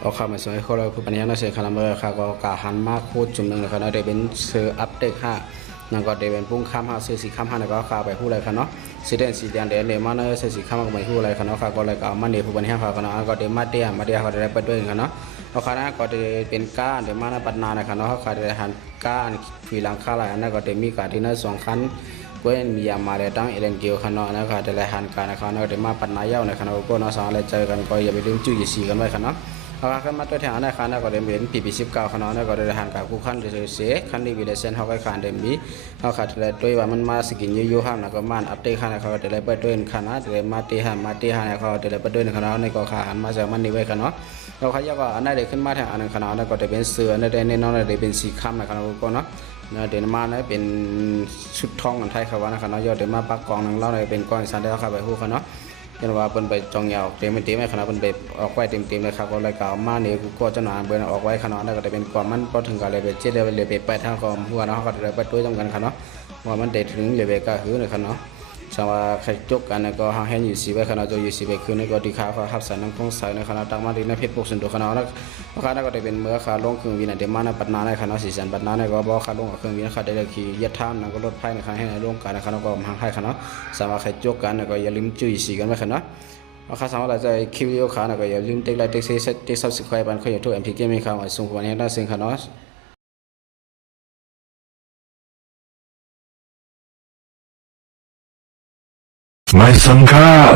เอาข่าวมาส่งให้เขาเราผู้ปัญญาในเสียงคณะเมื่อค่ะก็กาหันมากพูดจุ่มหนึ่งเลยครับเดี๋ยวเป็นเสืออัปเดตค่ะนั่นก็เดี๋ยวเป็นปุ้งข้ามห้าเสือสีข้ามห้าแล้วก็ข่าวไปพูดอะไรครับเนาะสีแดงสีแดงเดี๋ยวเนี่ยมันเสือสีข้ามก็ไม่พูดอะไรครับเนาะค่ะก็เลยก็มันเดี๋ยวผู้ปัญญาค่ะก็เนาะก็เดี๋ยวมาเดียก็ได้ไปด้วยกันเนาะเอาค่ะนะก็เดี๋ยวเป็นก้าเดี๋ยวมันปัญนานะครับเนาะค่ะเดี๋ยวหันก้าฝีหลังข้าไหลนั่นก็เดี๋ยวมีการที่นั่นสองคันก็มียามาเลยตั้งเอเลนเกียวครับเนาะนะครับเดี๋ยวหันการนะครับเนาะเดี๋ยวมาปัญนาเย้านะครับเนาะก็เนาะสองอะไรเจอกันก็อย่าไปลืมจุ้ยสีกันไว้ครับเนาะเอาขึ้นมาตัวแทนนะครับก็เดิมเป็นPP19ขนาดนั้นก็ได้หันกับคู่ขันเรื่อยๆเสียขันดีวิเลเซนเขาก็ขันเดิมมีเขาขัดเลยด้วยว่ามันมาสกินเยอะๆห้ามนะก็มันอัปเดตขันเขาจะได้เปิดด้วยขนาดจะได้มาตีหันเขาจะได้เปิดด้วยขนาดนั้นก็ขันมาจากมันนี่ไว้กันเนาะเราขยับก็อันนั้นเด็กขึ้นมาแทนอันนั้นขนาดนั้นก็จะเป็นเสือในเดนน้องในเดเป็นสีข้ามนะครับก็เนาะเดนมาเนี่ยเป็นชุดทองของไทยเขาว่านะครับเนาะยอดเดนมาปักกองหนึ่งเล่าในเป็นก้อนสันได้เขาไปคู่เขาเนาะยันว่าเป็นไปจองยาวเต็มไม่ขนาดเป็นไปออกไว้เต็มเลยครับก็เลยกล่าวมาเนี่ยก็จะหนาเบอร์ออกไว้ขนาดนั้นก็จะเป็นความมันพอถึงกับเลยไปเจ็ดเลยไปทางความหัวเนาะก็จะไปด้วยตรงกันครับเนาะว่ามันเด็ดถึงเลยก็คือเลยครับเนาะสำหรับใครจกกันก็ให้อยู่สีไว้ขนาดจะอยู่สีไปคือในก็ดีขาเขาทับสายน้ำคงสายในขนาดตั้งมาดีในเพชรปกส่วนตัวขนาดนั้นขนาดก็จะเป็นเมื่อขาลงเครื่องวินาเดมาในปัตนาในขนาดสีสันปัตนาในก็บอกขาลงเครื่องวินาขาได้เลยขี่ยัดท่ามนั่นก็ลดไพ่ในขนาดให้ในลงกันในขนาดก็ห่างให้ขนาดสำหรับใครจกกันก็อย่าลืมจุยสีกันไว้ขนาดข้าสามารถจะคิวเยอะขานะก็อย่าลืมติ๊กไลค์ติ๊กซีติ๊กซับสไครป์บันเขาอยู่ทุก MP เกมมิ่งข่าวส่งวันนี้ได้สิ่งขนาดไม่สำคัญ